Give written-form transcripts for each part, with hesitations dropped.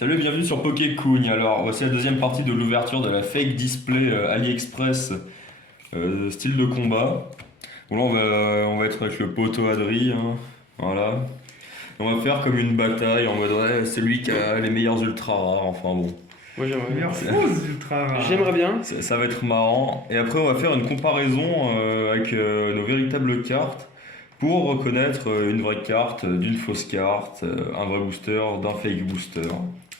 Salut, bienvenue sur Pokécoon. Alors, voici la deuxième partie de l'ouverture de la fake display AliExpress style de combat. Bon, là, on va être avec le poteau Adri, hein, voilà. On va faire comme une bataille en mode ouais, c'est lui qui a les meilleurs ultra rares, enfin bon. Moi j'aimerais bien. Meilleure fausse ultra rare. J'aimerais bien. Ça va être marrant. Et après, on va faire une comparaison avec nos véritables cartes pour reconnaître une vraie carte d'une fausse carte, un vrai booster d'un fake booster.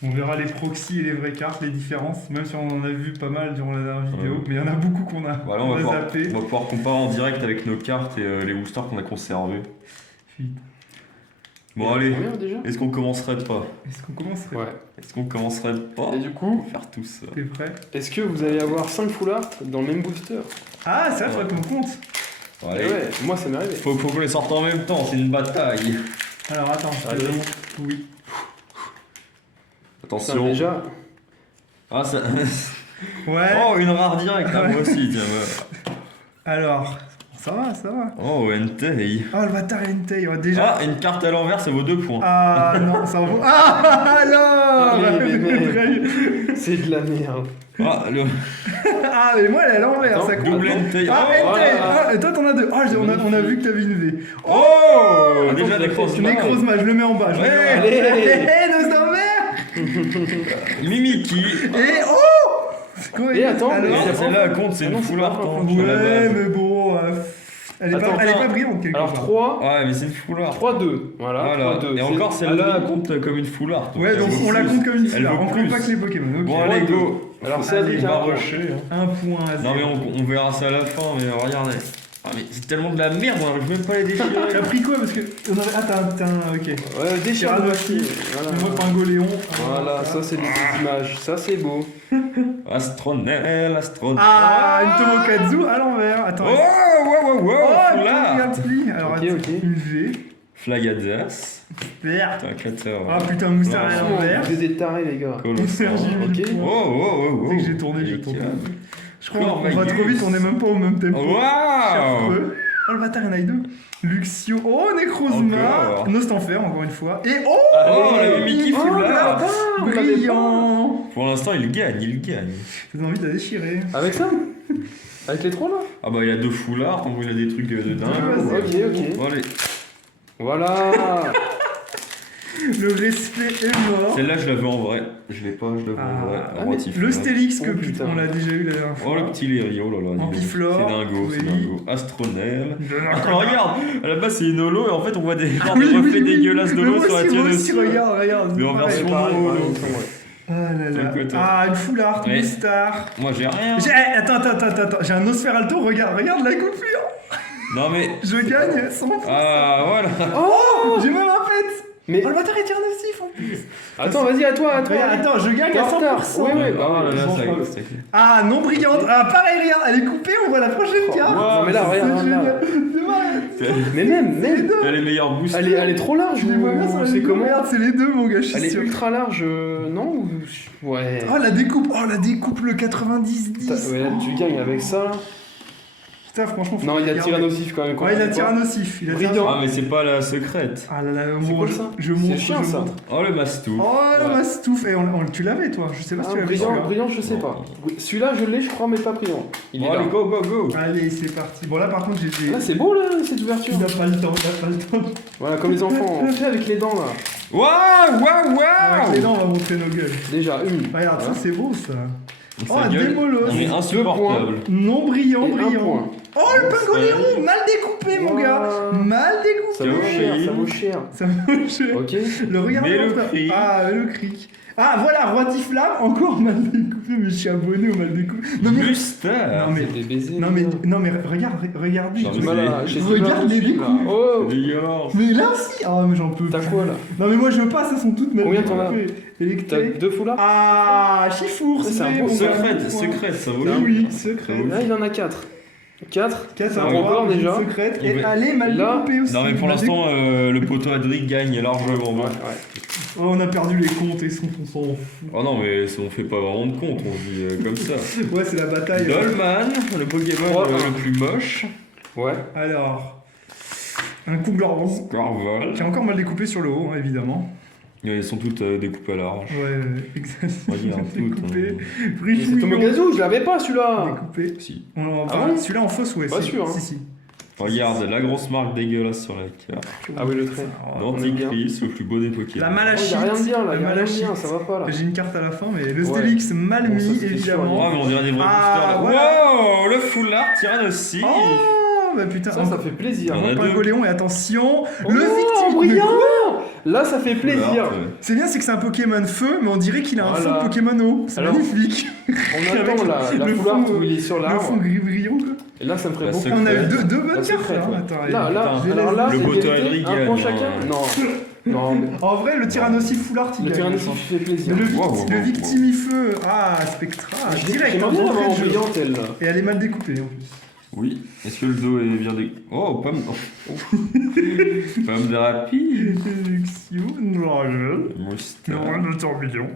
On verra les proxys et les vraies cartes, les différences, même si on en a vu pas mal durant la dernière vidéo, Ouais. mais il y en a beaucoup qu'on a, Voilà, on a zappé. on va pouvoir comparer en direct avec nos cartes et les boosters qu'on a conservés. Bon, allez, Combien déjà est-ce qu'on commencerait pas? Est-ce qu'on commencerait? Ouais. Est-ce qu'on commencerait pas? Et du coup, Pour faire tout ça. T'es prêt? est-ce que vous allez avoir 5 full art dans le même booster? Ah, c'est vrai, faudrait qu'on compte. Bon, Et allez, ouais, moi ça m'est arrivé. faut qu'on les sorte en même temps, c'est une bataille. Alors attends, je te Allez. demande. Oui. Putain, Attention. déjà, Ah, ça... Ouais. Oh, une rare directe, hein, moi aussi, tiens. Ouais. Alors, ça va, ça va. Oh, Entei. Oh, le bâtard Entei, ouais, déjà. Ah, une carte à l'envers, ça vaut 2 points. Ah non, ça en vaut. Ah alors Allez, bébé. c'est de la merde. Ah, le Ah, mais moi elle est à l'envers, Attends, ça compte. double Entei. Ah, Oh, Entei. voilà. Ah, et toi t'en as deux. Ah, on a vu que t'avais une V. oh, Attends, déjà je des vais grosses Je Nécrozma, je le mets en bas. Je le mets en bas. Allez. Hé, nos envers. Mimiki. Et oh Quoi, Et attends, alors mais Celle-là, elle compte, c'est Ah une non, c'est full pas art. un hein, point. à la Ouais, base. mais bon, elle est Attends, pas brillante quelque Alors part. 3, Ouais, mais c'est une full art. 3-2. Voilà, Voilà. 3-2. Et encore, C'est- celle-là, Adri- elle compte comme une full art. Ouais, donc elle vaut on la plus. compte comme une Elle fleur. vaut On compte plus. pas que les Pokémon. Ok. Bon, allez, 3-2. go. Alors c'est Allez, Adri qui On a va un point. rusher. Hein. Un point à Non, mais zéro. on verra ça à la fin, mais regardez. Ah, mais c'est tellement de la merde, on n'arrive même pas à les déchirer. T'as pris quoi? Parce que. Ah, t'as un. Ok. Ouais, déchire Tirade de aussi. Voilà. Le mot Pingoléon. Voilà, ça c'est des images. Ça c'est beau. Astronel, Astronel. Ah, une Tomokazu à l'envers. Attends. Oh, wow, wow, wow, Oh, full art. Tomokazu. Alors, Ok, attends, ok. une V. Flagazas. Merde. Putain, 14. Ah putain, Moussard à Non, l'envers. Vous êtes des tarés les gars. Colossal. Sergi, Ok. Oh, oh, oh, oh. C'est que j'ai tourné, j'ai Et tourné. calme. Je crois qu'on va Corvagus. trop vite, on est même pas au même tempo. Waouh. Affreux. Oh le bâtard, il y en a eu deux. Luxio. Oh, Nécrozma. Encore. Nostanfer, encore une fois. Et oh Oh, la Mimiki Oh, full là, art. on l'avait brillant. Pour l'instant, il gagne, il gagne. J'ai envie de la déchirer. Avec ça Avec les trois là Ah bah, il y a 2 full art, en gros, il a des trucs de dingue. Ouais, Ok, ok. Bon, allez. Voilà. Le respect est mort. Celle-là, je la veux en vrai. Je l'ai pas, je la veux en vrai. Ah, En mais Rotifleur. le Stélix que Oh, putain, putain. on l'a déjà eu la dernière Oh, fois. le petit Léry, oh là là. dis donc. Ampiflore, C'est dingo, c'est oui. dingo. Astronel. De Ah, la- regarde, à la base c'est une holo et en fait on voit des, genre, Oui, des reflets oui, oui. dégueulasses de Mais l'eau moi sur la aussi, tienne moi aussi, aussi. regarde. Mais en pareil. version Pareil, holo. pareil, ouais. Ah là là. D'un côté. Ah, une full art, Ouais. une star. Moi j'ai rien. Attends, j'ai un Nosferalto, regarde la coupure. Non mais. Je gagne 100%. Ah voilà. Oh J'ai même un fait. Mais Oh le bâtard est tiernatif en plus. attends, vas-y, à toi, à toi. Regarde, attends, je gagne T'es à en retard. 100%. Oui, oui. Oh là là, Bon, ça bon. c'est. Ah, non brillante. Ah, pareil, regarde, elle est coupée, on voit la prochaine carte. Non, mais là, C'est regarde, génial. là. C'est malade. Mais même. T'as les meilleurs boosts. Elle est trop large Je les vois bien ou sur la c'est vidéo. comment Regarde, c'est les deux, mon gars, je Elle suis est sûr. ultra large, non ou- Ouais. Oh, la découpe, le 90-10. Ouais, là, tu gagnes avec ça. là. Putain, franchement, faut Non, il a regarder. Tyrannosif quand même. Ouais, il a Quoi. Tyrannosif. Il a Brillant. Ah mais c'est pas la secrète. Ah là là, C'est moi, quoi ça je C'est montre, chiant, je ça. montre. Oh le mastou. Oh, le Ouais. mastouf. Et tu l'avais, toi. Je sais pas si Ah, tu l'avais. brillant, celui-là. brillant, je sais pas. Celui-là, je l'ai, je crois, mais pas brillant. Il est Bon, là. allez, go go go. Allez, c'est parti. Bon, là, par contre, j'ai. Là, c'est beau, là, cette ouverture. Il n'a pas le temps, Voilà, comme les enfants. Fais avec les dents, là. Waouh waouh Avec les waouh. dents, on va montrer nos gueules. Déjà, une. Regarde, ça, c'est beau, ça. Oh, Sa un gueule, démolos. on est insupportable. Non brillant, Et un brillant. point. Oh, le Pingoléon, mal découpé, mon gars. Mal Ça découpé. vaut cher, ça vaut cher. Ça me cher. Ok. Le regard Mais de le l'enfer. cri. Ah, le cri. Ah, voilà, Rotiflamme, encore mal découpé, mais je suis abonné au mal découpé. Non, mais. Buster. Non, mais. C'est des baisers. Non, mais regardez. J'en J'ai du mal à. j'ai du mal à Regarde les suivre, là. découpes. Oh. Dégueulasse. Mais là aussi. Ah, mais j'en peux T'as plus. quoi là Non, mais moi je passe, elles sont toutes mal Combien t'en as découpées. T'as Électrique. 2 foulards Ah, Chifour, C'est un c'est beau mon gars. Secrète, secrète, ça vaut Oui, le oui, coup. secrète. Là, il en a 4. 4 4 un à record, 3, déjà. secrète. On Et va- allez, mal Là- découpé aussi. Non mais pour Mal l'instant le poteau Adric gagne largement. Ouais, ouais. Oh, on a perdu les comptes et on s'en fout. Oh non mais on fait pas vraiment de compte, on se dit comme ça. Ouais, c'est la bataille. Dolman, le Pokémon Oh, le plus moche. Ouais. Alors, un Kouglorvon Squirtle. qui est encore mal découpé sur le haut, hein, évidemment. Elles sont toutes découpées à l'arrache. Ouais, exactement. Regarde, toutes. Découpé. Mais c'est Richouillon. Tomokazu, je l'avais pas celui-là. Découpé. Si. Enfin, Ah bon celui-là en fausse, ouais. Pas si, sûr, hein. Si, si. Regarde, la grosse marque dégueulasse sur la carte. Ah oui, le trait. D'Antichrist, le plus beau des Pokémon. La Oh, Malachite. y a rien de bien là, le y a rien de Malachite. bien, ça va pas là. J'ai une carte à la fin, mais le Ouais. Stélix mal Bon, mis, ça, c'était sûr, évidemment. Oh, mais on dirait des vrais Ah, boosters là. voilà. Wow, le foulard Tyrannosaure. Oh, bah putain. Ça fait plaisir. On a deux. Pingoléon, et attention, Oh, le victime. brillant. Là, ça fait plaisir. Foulard, C'est bien, c'est que c'est un Pokémon feu, mais on dirait qu'il a un Voilà. faux Pokémon eau. C'est Alors, magnifique. On attend la le foulard fond, où il est sur Le fond l'arbre. gris brillant, quoi. Et là, ça me ferait La beaucoup. secrète. On a eu deux bonnes La cartes secrète, là. ouais. Attends, Là, putain. alors là, Le c'est Boto égalité, Adri un gagne, point hein. chacun. Non, mais En vrai, le Tyrannosaure foulard, il le gagne. Tyrannosaure fait plaisir. Mais Wow, le wow, victimifeu, ah, Spectra, direct, J'aimerais bien hein, avoir en d'entrée de jeu. brillante elle là. Et elle est mal découpée en plus. Oui. Est-ce que le dos est bien découpé? Oh, pomme. Pomme de rapide. Élection, Dragel, Moustache. le tourbillon,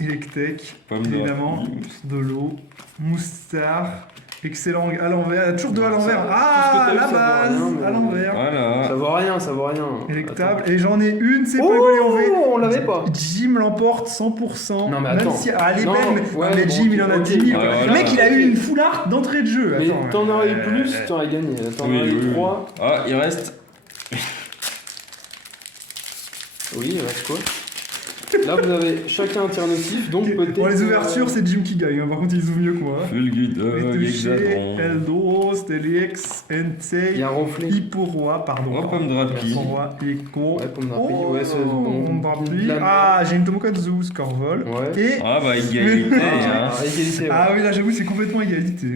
Electek, Pomme de évidemment, rapide. de l'eau, Moustar, excellent à l'envers, toujours deux à Ça, l'envers. tout Ah, ce que t'as la vu, ça vaut base, rien, mais- à l'envers. Voilà. Ça vaut rien, ça vaut rien. Électable. Attends. Et j'en ai une, c'est Oh, Pingoléon V. on l'avait pas. Jim l'emporte 100%. Non, mais Même attends. si, ah, elle est Non, belle, ouais, mais bon, Jim, il en a ok. 10 000. Ouais, Le voilà. mec, il a eu une full art d'entrée de jeu. Mais Attends, t'en aurais eu plus, t'aurais gagné. T'en Oui, aurais oui, eu oui. 3. Ah, il reste. Oui, il reste quoi? Là, vous avez chacun un tir notif, donc peut-être. Pour les ouvertures, c'est Jim qui gagne. Hein. Par contre, ils ouvrent mieux que moi. Fulgudog, Retouché, Hexadron. Eldos, Stelix, Il y Entei, a un ronflé. Hipporoa, pardon. Oh, pomme de rapide. Hipporoa, Echo. Ouais, pomme d'arpie. Oh, Ouais, c'est bon. pomme d'arpie. La- Ah, j'ai une Tomokazu, Scorvol. Ouais. Et. Ah, bah, égalité. Ah, hein. égalité. Ouais. Ah oui, là, j'avoue, c'est complètement égalité.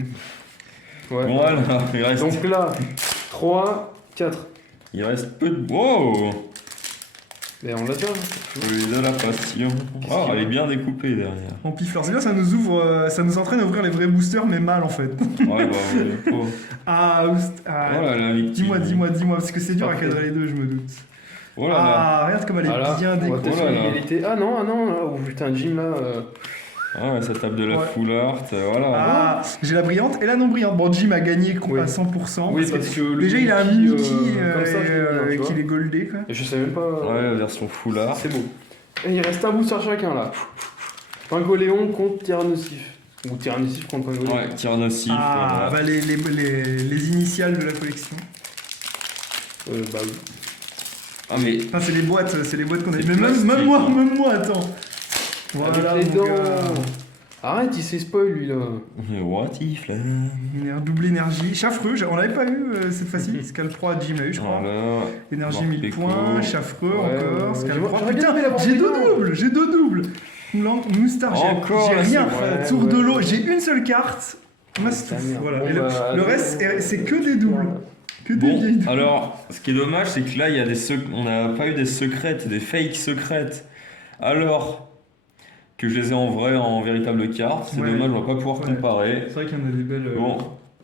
Ouais. Bon, alors, il reste. Donc là, 3, 4. Il reste peu de. Wow! Mais on l'a déjà. Oui, de la passion. Oh, elle est bien découpée derrière. En pifleur, c'est bien, ça nous ouvre, ça nous entraîne à ouvrir les vrais boosters, mais mal en fait. Ouais, bah, oui. Oh, Ah, oh là là, victime. dis-moi, parce que c'est dur à Parfait. cadrer les deux, je me doute. Oh là là. Ah, regarde comme elle est Ah là, bien on va découpée. peut-être Oh là faire là. l'égalité. Ah non, là. Oh putain, Jim là. Ah, ouais, ça tape de la Ouais. full art. Voilà. Ah, j'ai la brillante et la non brillante. Bon, Jim a gagné Oui. à 100%. Oui, parce que le Déjà, il a un Mickey, Mickey comme ça, je l'aime bien, tu qu'il vois. est goldé, quoi. Et je sais même pas. Ouais, la version full art. C'est beau. Et il reste un booster chacun là. Pingoléon contre Tyrannosif. Ou Tyrannosif contre Pingoléon. Ouais, Tyrannosaure. Ah, voilà. bah les initiales de la collection. Bah oui. Ah, mais. Enfin, c'est les boîtes qu'on a. C'est Mais plastique, même hein. moi, attends. Voilà, Avec les mon dents. gars. Arrête, il s'est spoil lui là. Watiflame. Double énergie. Chaffreux, on l'avait pas eu cette fois-ci. Scalpro, Jim l'a eu, je crois. Voilà. Énergie Marc 1000 Péco. points. Chaffreux Ouais, encore. ouais, Scalpro. j'aurais bien Putain, aimé l'avoir j'ai deux pris, doubles. Moustar, Encore, j'ai là, rien. c'est vrai, Tour de ouais. l'eau, j'ai une seule carte. Mastouf, Ta mère. voilà. Bon, Et bah, le reste, c'est que des doubles. Que des vieilles Bon, doubles. alors, ce qui est dommage, c'est que là, il y a on n'a pas eu des secrètes, des fakes secrètes. Alors que je les ai en vrai, en véritable carte. C'est Ouais. dommage, on va pas pouvoir Ouais. comparer. C'est vrai qu'il y en a des belles. Bon,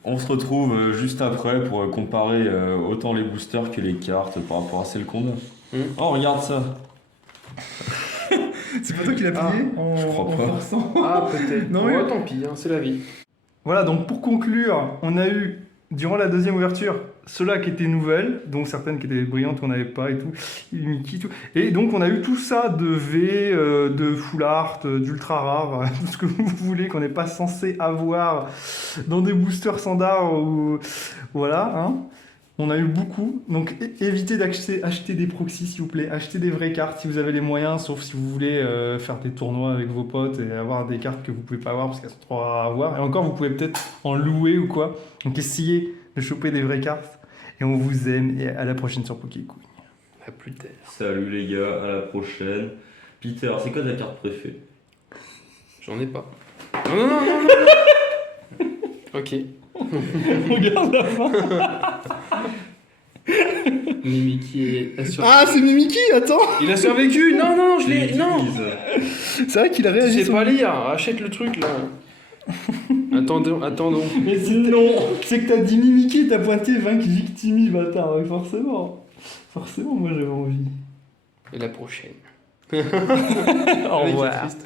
on se retrouve juste après pour comparer autant les boosters que les cartes par rapport à celles qu'on a. Oh, regarde ça. C'est pas toi qui l'as plié en, je crois en pas. forçant. Ah peut-être. Non, Ouais, mais- tant pis, hein, c'est la vie. Voilà, donc pour conclure, on a eu, durant la deuxième ouverture, ceux-là qui étaient nouvelles, dont certaines qui étaient brillantes qu'on n'avait pas et tout, Mickey, tout. Et donc on a eu tout ça de V, de full art, d'ultra rare, tout ce que vous voulez, qu'on n'est pas censé avoir dans des boosters standards ou... Voilà, hein. On a eu beaucoup, donc évitez acheter des proxys s'il vous plaît, achetez des vraies cartes si vous avez les moyens, sauf si vous voulez faire des tournois avec vos potes et avoir des cartes que vous pouvez pas avoir parce qu'elles sont trop rares à avoir. Et encore, vous pouvez peut-être en louer ou quoi. Donc essayez de choper des vraies cartes et on vous aime et à la prochaine sur Pokécool. À plus tard. Salut les gars, à la prochaine. Peter, c'est quoi ta carte préférée? J'en ai pas. Non. Ok. Regarde la fin. Mimi qui est assuré. Ah, c'est Mimiki, attends. Il a survécu. Non, je l'ai. Non. C'est vrai qu'il a Tu réagi. sais pas lire. Achète le truc là. Attendons. Mais sinon, c'est que t'as dit Mimiki et t'as pointé vaincre Victimi, bâtard. Ouais, forcément. Forcément, moi j'avais envie. Et la prochaine. Au Avec revoir. la triste.